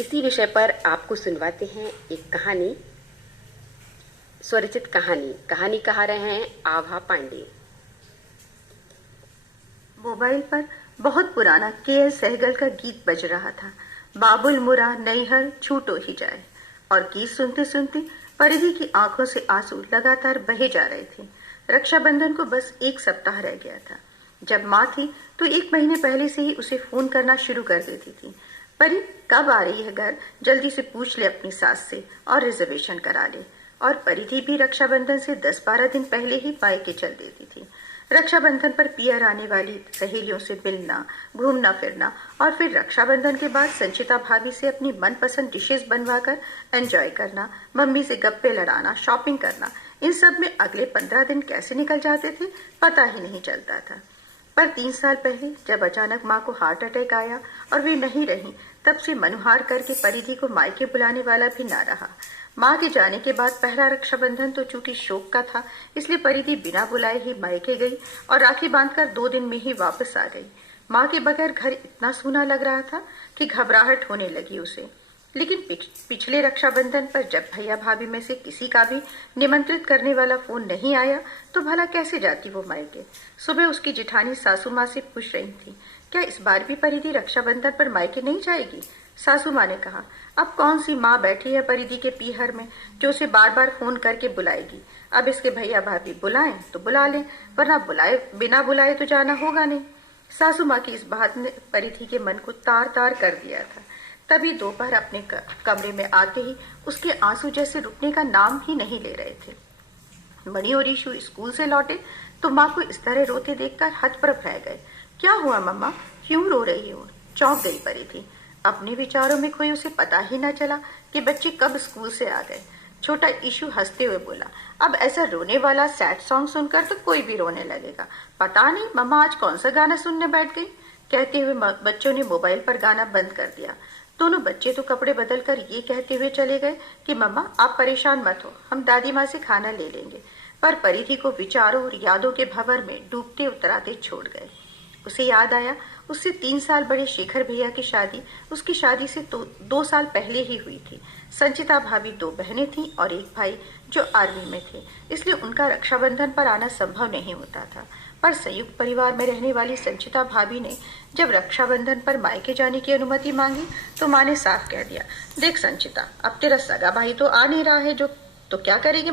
इसी विषय पर आपको सुनवाते हैं एक कहानी, स्वरचित कहानी कहा रहे हैं आभा पांडे। मोबाइल पर बहुत पुराना के.एस. सहगल का गीत बज रहा था, बाबुल मुरा नैहर छूटो ही जाए। और गीत सुनते सुनते परिधि की आंखों से आंसू लगातार बहे जा रहे थे। रक्षाबंधन को बस 1 सप्ताह रह गया था। जब माँ थी तो 1 महीने पहले से ही उसे फोन करना शुरू कर देती थी। परी कब आ रही है घर, जल्दी से पूछ ले अपनी सास से और रिजर्वेशन करा ले। और परिधि भी रक्षाबंधन से 10-12 दिन पहले ही मायके चल देती थी। रक्षाबंधन पर पियर आने वाली सहेलियों से मिलना, घूमना फिरना और फिर रक्षाबंधन के बाद संचिता भाभी से अपनी मनपसंद डिशेस बनवाकर एंजॉय करना, मम्मी से गप्पे लड़ाना, शॉपिंग करना, इन सब में अगले 15 दिन कैसे निकल जाते थे पता ही नहीं चलता था। पर 3 साल पहले जब अचानक माँ को हार्ट अटैक आया और वे नहीं रही, तब से मनुहार करके परिधि को मायके बुलाने वाला भी ना रहा। माँ के जाने के बाद पहला रक्षाबंधन तो चूंकि शोक का था, इसलिए परिधि बिना बुलाए ही मायके गई और राखी बांधकर 2 दिन में ही वापस आ गई। माँ के बगैर घर इतना सूना लग रहा था कि घबराहट होने लगी उसे। लेकिन पिछले रक्षाबंधन पर जब भैया भाभी में से किसी का भी निमंत्रित करने वाला फोन नहीं आया तो भला कैसे जाती वो मायके। सुबह उसकी जिठानी सासू माँ से पूछ रही थी, क्या इस बार भी परिधि रक्षाबंधन पर मायके नहीं जाएगी? सासू माँ ने कहा, अब कौन सी माँ बैठी है परिधि के पीहर में जो उसे बार बार फोन करके बुलाएगी। अब इसके भैया भाभी बुलाएं तो बुला लें, वरना बिना बुलाए तो जाना होगा नहीं। सासू माँ की इस बात ने परिधि के मन को तार तार कर दिया था। तभी दोपहर अपने कमरे में आते ही उसके आंसू जैसे रुकने का नाम ही नहीं ले रहे थे। मणि और ईशु स्कूल से लौटे तो माँ को इस तरह रोते देखकर हतप्रभ रह गए। क्या हुआ मम्मा, क्यों रो रही हो? चौंक गई परिधि। अपने विचारों में खोई उसे पता ही न चला कि बच्चे कब स्कूल से आ गए। छोटा ईशु हंसते हुए बोला, अब ऐसा रोने वाला सैड सॉन्ग सुनकर तो कोई भी रोने लगेगा। पता नहीं मम्मा आज कौन सा गाना सुनने बैठ गई। कहते हुए बच्चों ने मोबाइल पर गाना बंद कर दिया। दोनों बच्चे तो कपड़े बदलकर ये कहते हुए चले गए कि मम्मा आप परेशान मत हो, हम दादी माँ से खाना ले लेंगे। पर परिधि को विचारों और यादों के भंवर में डूबते उतराते छोड़ गए। उसे याद आया उससे 3 साल बड़े शेखर भैया की शादी उसकी शादी से 2 साल पहले ही हुई थी। संचिता भाभी 2 बहनें थीं और एक भाई जो आर्मी में थे, इसलिए उनका रक्षाबंधन पर आना संभव नहीं होता था। पर संयुक्त परिवार में रहने वाली संचिता भाभी ने जब रक्षाबंधन पर मायके जाने की अनुमति मांगी तो माँ ने साफ कह दिया, देख संचिता, अब तेरा सगा भाई तो आ नहीं रहा है, जो तो क्या करेगी